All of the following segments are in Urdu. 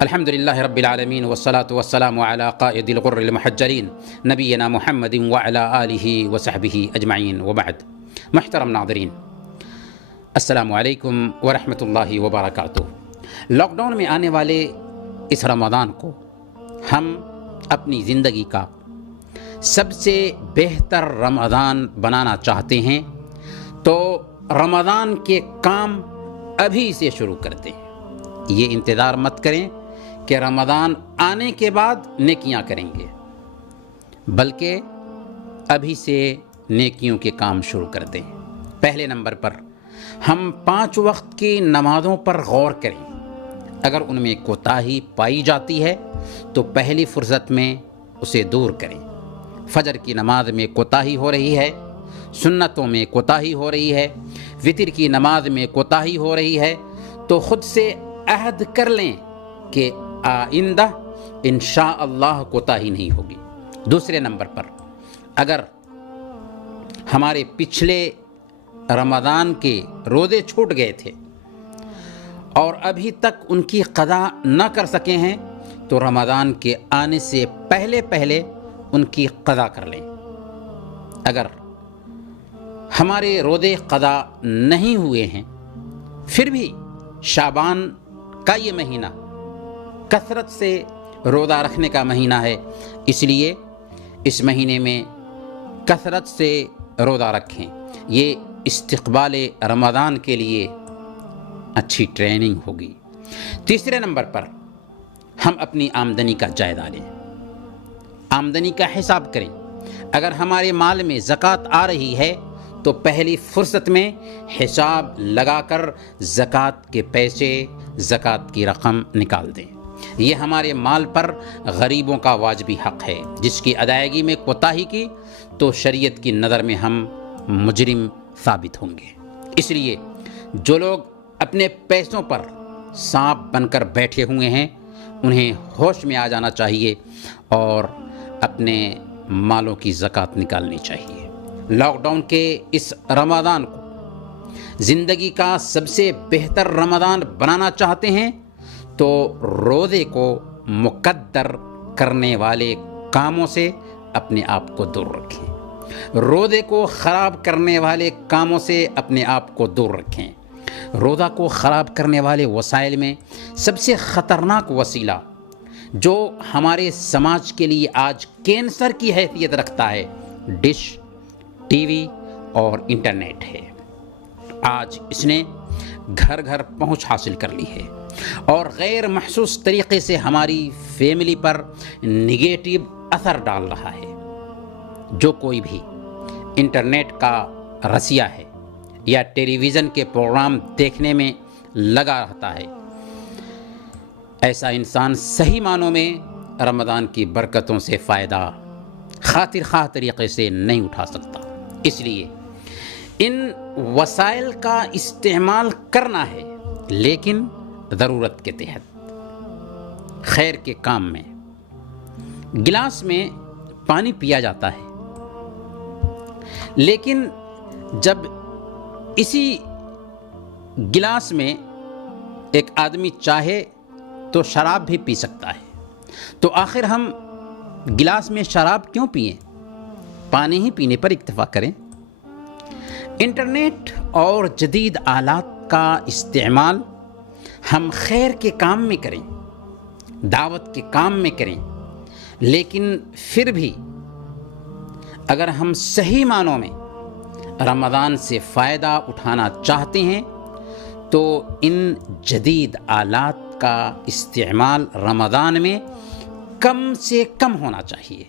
الحمدللہ رب العالمین والصلاة والسلام علی قائد الغر المحجلین نبینا محمد وعلی آلہ وصحبہ اجمعین وبعد۔ محترم ناظرین، السلام علیکم ورحمۃ اللہ وبرکاتہ۔ لاک ڈاؤن میں آنے والے اس رمضان کو ہم اپنی زندگی کا سب سے بہتر رمضان بنانا چاہتے ہیں تو رمضان کے کام ابھی سے شروع کر دیں۔ یہ انتظار مت کریں کہ رمضان آنے کے بعد نیکیاں کریں گے، بلکہ ابھی سے نیکیوں کے کام شروع کر دیں۔ پہلے نمبر پر ہم 5 وقت کی نمازوں پر غور کریں۔ اگر ان میں کوتاہی پائی جاتی ہے تو پہلی فرصت میں اسے دور کریں۔ فجر کی نماز میں کوتاہی ہو رہی ہے، سنتوں میں کوتاہی ہو رہی ہے، وتر کی نماز میں کوتاہی ہو رہی ہے، تو خود سے عہد کر لیں کہ آئندہ انشاءاللہ کوتاہی نہیں ہوگی۔ دوسرے نمبر پر اگر ہمارے پچھلے رمضان کے روزے چھوٹ گئے تھے اور ابھی تک ان کی قضا نہ کر سکے ہیں تو رمضان کے آنے سے پہلے ان کی قضا کر لیں۔ اگر ہمارے روزے قضا نہیں ہوئے ہیں پھر بھی شعبان کا یہ مہینہ کثرت سے روزہ رکھنے کا مہینہ ہے، اس لیے اس مہینے میں کثرت سے روزہ رکھیں۔ یہ استقبال رمضان کے لیے اچھی ٹریننگ ہوگی۔ تیسرے نمبر پر ہم اپنی آمدنی کا جائزہ لیں، آمدنی کا حساب کریں۔ اگر ہمارے مال میں زکوٰۃ آ رہی ہے تو پہلی فرصت میں حساب لگا کر زکوٰۃ کے پیسے، زکوٰۃ کی رقم نکال دیں۔ یہ ہمارے مال پر غریبوں کا واجبی حق ہے، جس کی ادائیگی میں کوتاہی کی تو شریعت کی نظر میں ہم مجرم ثابت ہوں گے۔ اس لیے جو لوگ اپنے پیسوں پر سانپ بن کر بیٹھے ہوئے ہیں انہیں ہوش میں آ جانا چاہیے اور اپنے مالوں کی زکوٰۃ نکالنی چاہیے۔ لاک ڈاؤن کے اس رمضان کو زندگی کا سب سے بہتر رمضان بنانا چاہتے ہیں تو روزے کو مقدر کرنے والے کاموں سے اپنے آپ کو دور رکھیں، روزے کو خراب کرنے والے کاموں سے اپنے آپ کو دور رکھیں۔ روزہ کو خراب کرنے والے وسائل میں سب سے خطرناک وسیلہ جو ہمارے سماج کے لیے آج کینسر کی حیثیت رکھتا ہے، ڈش، ٹی وی اور انٹرنیٹ ہے۔ آج اس نے گھر گھر پہنچ حاصل کر لی ہے اور غیر محسوس طریقے سے ہماری فیملی پر نگیٹو اثر ڈال رہا ہے۔ جو کوئی بھی انٹرنیٹ کا رسیا ہے یا ٹیلی ویژن کے پروگرام دیکھنے میں لگا رہتا ہے، ایسا انسان صحیح معنوں میں رمضان کی برکتوں سے فائدہ خاطر خواہ طریقے سے نہیں اٹھا سکتا۔ اس لیے ان وسائل کا استعمال کرنا ہے، لیکن ضرورت کے تحت۔ خیر کے کام میں گلاس میں پانی پیا جاتا ہے، لیکن جب اسی گلاس میں ایک آدمی چاہے تو شراب بھی پی سکتا ہے، تو آخر ہم گلاس میں شراب کیوں پئیں؟ پانی ہی پینے پر اکتفا کریں۔ انٹرنیٹ اور جدید آلات کا استعمال ہم خیر کے کام میں کریں، دعوت کے کام میں کریں، لیکن پھر بھی اگر ہم صحیح معنوں میں رمضان سے فائدہ اٹھانا چاہتے ہیں تو ان جدید آلات کا استعمال رمضان میں کم سے کم ہونا چاہیے۔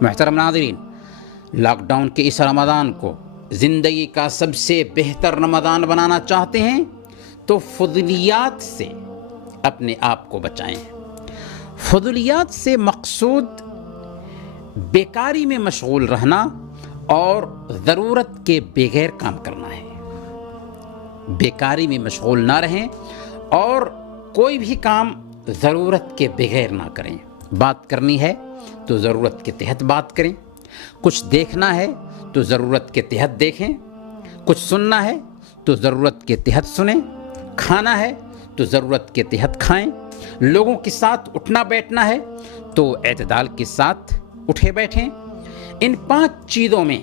محترم ناظرین، لاک ڈاؤن کے اس رمضان کو زندگی کا سب سے بہتر رمضان بنانا چاہتے ہیں تو فضولیات سے اپنے آپ کو بچائیں۔ فضولیات سے مقصود بیکاری میں مشغول رہنا اور ضرورت کے بغیر کام کرنا ہے۔ بیکاری میں مشغول نہ رہیں اور کوئی بھی کام ضرورت کے بغیر نہ کریں۔ بات کرنی ہے تو ضرورت کے تحت بات کریں، کچھ دیکھنا ہے تو ضرورت کے تحت دیکھیں، کچھ سننا ہے تو ضرورت کے تحت سنیں، کھانا ہے تو ضرورت کے تحت کھائیں، لوگوں کے ساتھ اٹھنا بیٹھنا ہے تو اعتدال کے ساتھ اٹھے بیٹھیں۔ ان 5 چیزوں میں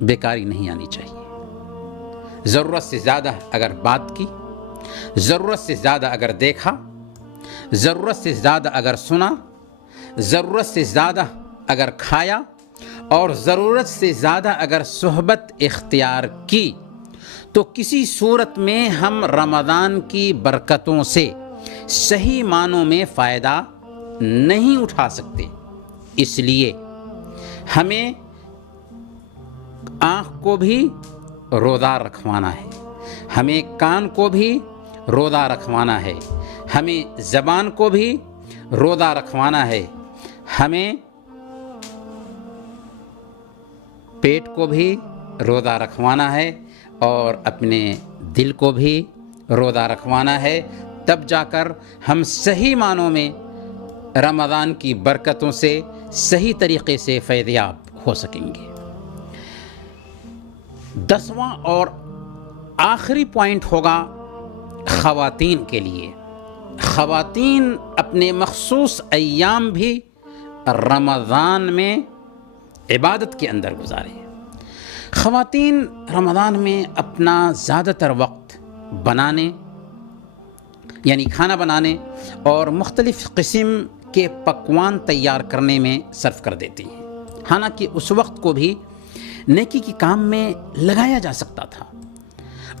بیکاری نہیں آنی چاہیے۔ ضرورت سے زیادہ اگر بات کی، ضرورت سے زیادہ اگر دیکھا، ضرورت سے زیادہ اگر سنا، ضرورت سے زیادہ اگر کھایا اور ضرورت سے زیادہ اگر صحبت اختیار کی تو کسی صورت میں ہم رمضان کی برکتوں سے صحیح معنوں میں فائدہ نہیں اٹھا سکتے۔ اس لیے ہمیں آنکھ کو بھی روزہ رکھوانا ہے، ہمیں کان کو بھی روزہ رکھوانا ہے، ہمیں زبان کو بھی روزہ رکھوانا ہے، ہمیں پیٹ کو بھی روزہ رکھوانا ہے اور اپنے دل کو بھی روزہ رکھوانا ہے۔ تب جا کر ہم صحیح معنوں میں رمضان کی برکتوں سے صحیح طریقے سے فیض یاب ہو سکیں گے۔ 10واں اور آخری پوائنٹ ہوگا خواتین کے لیے۔ خواتین اپنے مخصوص ایام بھی رمضان میں عبادت کے اندر گزاریں۔ خواتین رمضان میں اپنا زیادہ تر وقت بنانے یعنی کھانا بنانے اور مختلف قسم کے پکوان تیار کرنے میں صرف کر دیتی ہیں۔ حالانکہ اس وقت کو بھی نیکی کے کام میں لگایا جا سکتا تھا۔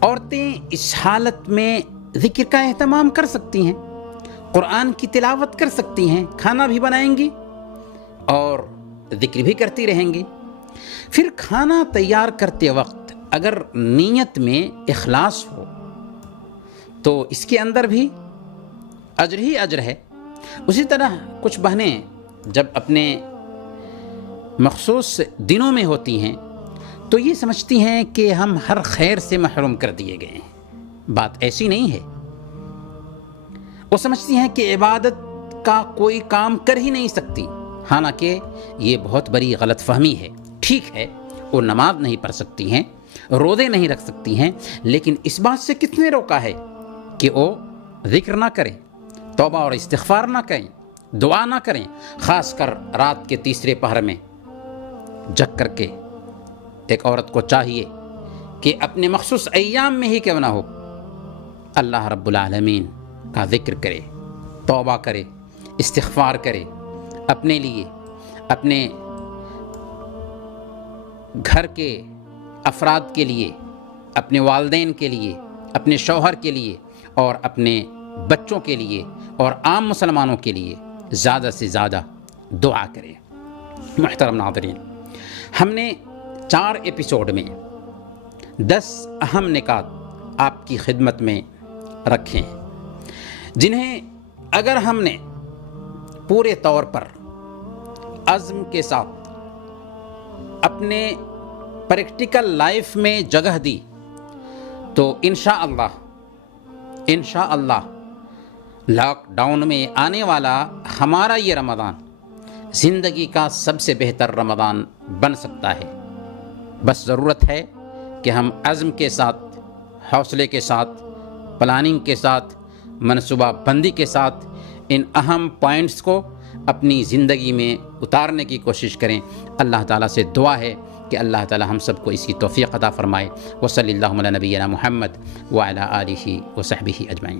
عورتیں اس حالت میں ذکر کا اہتمام کر سکتی ہیں، قرآن کی تلاوت کر سکتی ہیں، کھانا بھی بنائیں گی اور ذکر بھی کرتی رہیں گی۔ پھر کھانا تیار کرتے وقت اگر نیت میں اخلاص ہو تو اس کے اندر بھی اجر ہی اجر ہے۔ اسی طرح کچھ بہنیں جب اپنے مخصوص دنوں میں ہوتی ہیں تو یہ سمجھتی ہیں کہ ہم ہر خیر سے محروم کر دیے گئے ہیں۔ بات ایسی نہیں ہے۔ وہ سمجھتی ہیں کہ عبادت کا کوئی کام کر ہی نہیں سکتی، حالانکہ یہ بہت بڑی غلط فہمی ہے۔ ٹھیک ہے، وہ نماز نہیں پڑھ سکتی ہیں، روزے نہیں رکھ سکتی ہیں، لیکن اس بات سے کس نے روکا ہے کہ وہ ذکر نہ کریں، توبہ اور استغفار نہ کریں، دعا نہ کریں؟ خاص کر رات کے تیسرے پہر میں جگ کر کے ایک عورت کو چاہیے کہ اپنے مخصوص ایام میں ہی کیوں نہ ہو اللہ رب العالمین کا ذکر کرے، توبہ کرے، استغفار کرے، اپنے لیے، اپنے گھر کے افراد کے لیے، اپنے والدین کے لیے، اپنے شوہر کے لیے اور اپنے بچوں کے لیے اور عام مسلمانوں کے لیے زیادہ سے زیادہ دعا کرے۔ محترم ناظرین، ہم نے 4 ایپیسوڈ میں 10 اہم نکات آپ کی خدمت میں رکھے ہیں، جنہیں اگر ہم نے پورے طور پر عزم کے ساتھ اپنے پریکٹیکل لائف میں جگہ دی تو انشاءاللہ لاک ڈاؤن میں آنے والا ہمارا یہ رمضان زندگی کا سب سے بہتر رمضان بن سکتا ہے۔ بس ضرورت ہے کہ ہم عزم کے ساتھ، حوصلے کے ساتھ، پلاننگ کے ساتھ، منصوبہ بندی کے ساتھ ان اہم پوائنٹس کو اپنی زندگی میں اتارنے کی کوشش کریں۔ اللہ تعالیٰ سے دعا ہے کہ اللہ تعالیٰ ہم سب کو اس کی توفیق عطا فرمائے۔ وصلی اللہ علی نبینا محمد وعلی آلہ وصحبہ اجمعین۔